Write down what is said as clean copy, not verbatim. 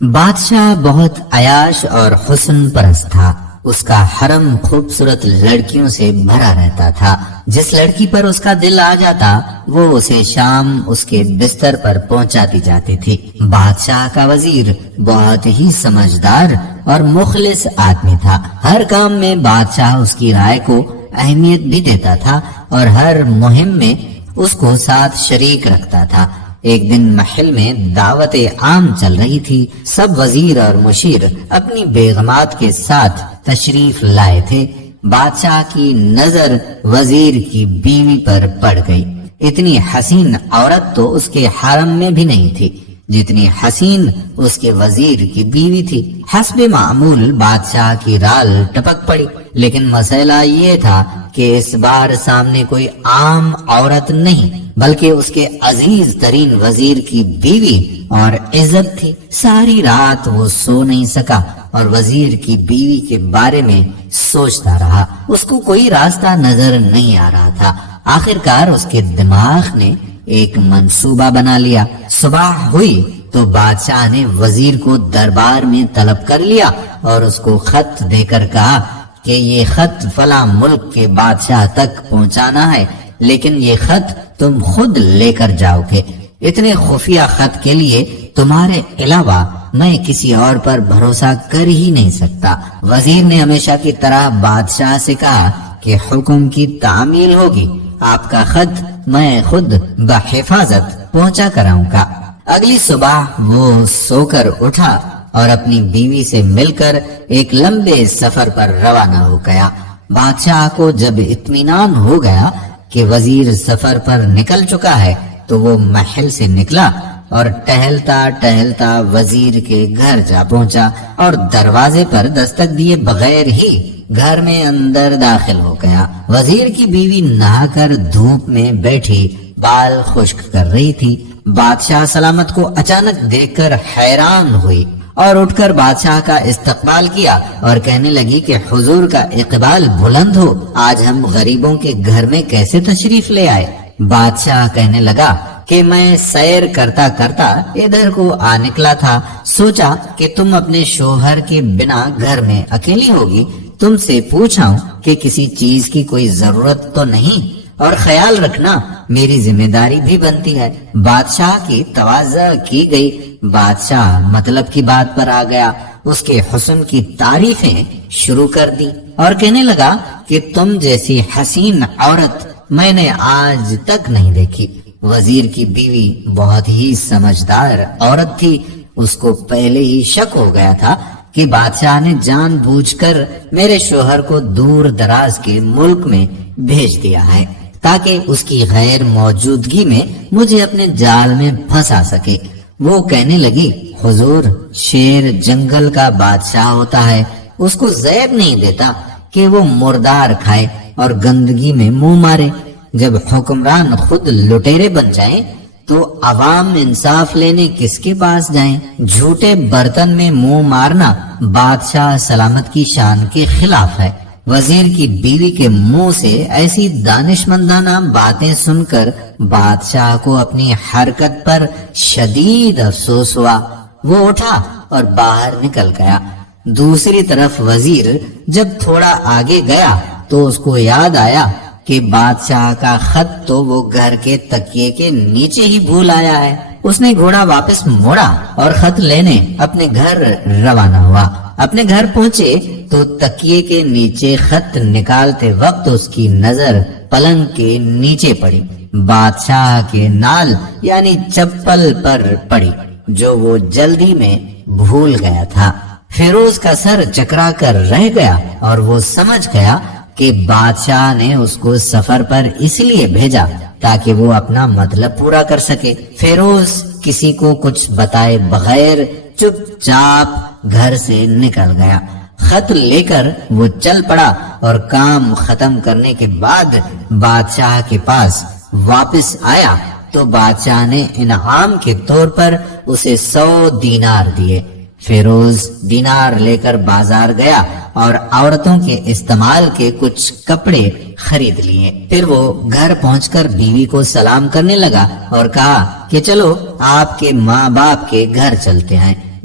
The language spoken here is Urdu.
بادشاہ بہت عیاش اور حسن پرست تھا۔ اس کا حرم خوبصورت لڑکیوں سے بھرا رہتا تھا۔ جس لڑکی پر اس کا دل آ جاتا وہ اسے شام اس کے بستر پر پہنچاتی جاتی تھی۔ بادشاہ کا وزیر بہت ہی سمجھدار اور مخلص آدمی تھا۔ ہر کام میں بادشاہ اس کی رائے کو اہمیت بھی دیتا تھا اور ہر مہم میں اس کو ساتھ شریک رکھتا تھا۔ ایک دن محل میں دعوت عام چل رہی تھی۔ سب وزیر اور مشیر اپنی بیگمات کے ساتھ تشریف لائے تھے۔ بادشاہ کی نظر وزیر کی بیوی پر پڑ گئی۔ اتنی حسین عورت تو اس کے حرم میں بھی نہیں تھی جتنی حسین اس کے وزیر کی بیوی تھی۔ حسب معمول بادشاہ کی رال ٹپک پڑی، لیکن مسئلہ یہ تھا کہ اس بار سامنے کوئی عام عورت نہیں بلکہ اس کے عزیز ترین وزیر کی بیوی اور عزت تھی۔ ساری رات وہ سو نہیں سکا اور وزیر کی بیوی کے بارے میں سوچتا رہا۔ اس کو کوئی راستہ نظر نہیں آ رہا تھا۔ آخر کار اس کے دماغ نے ایک منصوبہ بنا لیا۔ صبح ہوئی تو بادشاہ نے وزیر کو دربار میں طلب کر لیا اور اس کو خط دے کر کہا کہ یہ خط فلاں ملک کے بادشاہ تک پہنچانا ہے، لیکن یہ خط تم خود لے کر جاؤ گے۔ اتنے خفیہ خط کے لیے تمہارے علاوہ میں کسی اور پر بھروسہ کر ہی نہیں سکتا۔ وزیر نے ہمیشہ کی طرح بادشاہ سے کہا کہ حکم کی تعمیل ہوگی، آپ کا خط میں خود بحفاظت پہنچا کراؤں گا۔ اگلی صبح وہ سو کر اٹھا اور اپنی بیوی سے مل کر ایک لمبے سفر پر روانہ ہو گیا۔ بادشاہ کو جب اطمینان ہو گیا کہ وزیر سفر پر نکل چکا ہے تو وہ محل سے نکلا اور ٹہلتا ٹہلتا وزیر کے گھر جا پہنچا اور دروازے پر دستک دیے بغیر ہی گھر میں اندر داخل ہو گیا۔ وزیر کی بیوی نہا کر دھوپ میں بیٹھی بال خشک کر رہی تھی۔ بادشاہ سلامت کو اچانک دیکھ کر حیران ہوئی اور اٹھ کر بادشاہ کا استقبال کیا اور کہنے لگی کہ حضور کا اقبال بلند ہو، آج ہم غریبوں کے گھر میں کیسے تشریف لے آئے؟ بادشاہ کہنے لگا کہ میں سیر کرتا کرتا ادھر کو آ نکلا تھا، سوچا کہ تم اپنے شوہر کے بنا گھر میں اکیلی ہوگی، تم سے پوچھاؤں کہ کسی چیز کی کوئی ضرورت تو نہیں، اور خیال رکھنا میری ذمہ داری بھی بنتی ہے۔ بادشاہ کی تواضع کی گئی۔ بادشاہ مطلب کی بات پر آ گیا، اس کے حسن کی تعریفیں شروع کر دی اور کہنے لگا کہ تم جیسی حسین عورت میں نے آج تک نہیں دیکھی۔ وزیر کی بیوی بہت ہی سمجھدار عورت تھی۔ اس کو پہلے ہی شک ہو گیا تھا کہ بادشاہ نے جان بوجھ کر میرے شوہر کو دور دراز کے ملک میں بھیج دیا ہے تاکہ اس کی غیر موجودگی میں مجھے اپنے جال میں پھنسا سکے۔ وہ کہنے لگی، حضور، شیر جنگل کا بادشاہ ہوتا ہے، اس کو زیب نہیں دیتا کہ وہ مردار کھائے اور گندگی میں منہ مارے۔ جب حکمران خود لٹیرے بن جائیں تو عوام انصاف لینے کس کے پاس جائیں؟ جھوٹے برتن میں منہ مارنا بادشاہ سلامت کی شان کے خلاف ہے۔ وزیر کی بیوی کے منہ سے ایسی دانشمندانہ باتیں سن کر بادشاہ کو اپنی حرکت پر شدید افسوس ہوا۔ وہ اٹھا اور باہر نکل گیا۔ دوسری طرف وزیر جب تھوڑا آگے گیا تو اس کو یاد آیا کہ بادشاہ کا خط تو وہ گھر کے تکیے کے نیچے ہی بھول آیا ہے۔ اس نے گھوڑا واپس موڑا اور خط لینے اپنے گھر روانہ ہوا۔ اپنے گھر پہنچے تو تکیے کے نیچے خط نکالتے وقت اس کی نظر پلنگ کے نیچے پڑی، بادشاہ کے نال یعنی چپل پر پڑی جو وہ جلدی میں بھول گیا تھا۔ فیروز کا سر چکرا کر رہ گیا اور وہ سمجھ گیا کہ بادشاہ نے اس کو سفر پر اس لیے بھیجا تاکہ وہ اپنا مطلب پورا کر سکے۔ فیروز کسی کو کچھ بتائے بغیر چپ چاپ گھر سے نکل گیا۔ خط لے کر وہ چل پڑا اور کام ختم کرنے کے بعد بادشاہ کے پاس واپس آیا تو بادشاہ نے انعام کے طور پر اسے 100 دینار دیے۔ فیروز دینار لے کر بازار گیا اور عورتوں کے استعمال کے کچھ کپڑے خرید لیے۔ پھر وہ گھر پہنچ کر بیوی کو سلام کرنے لگا اور کہا کہ چلو آپ کے ماں باپ کے گھر چلتے ہیں۔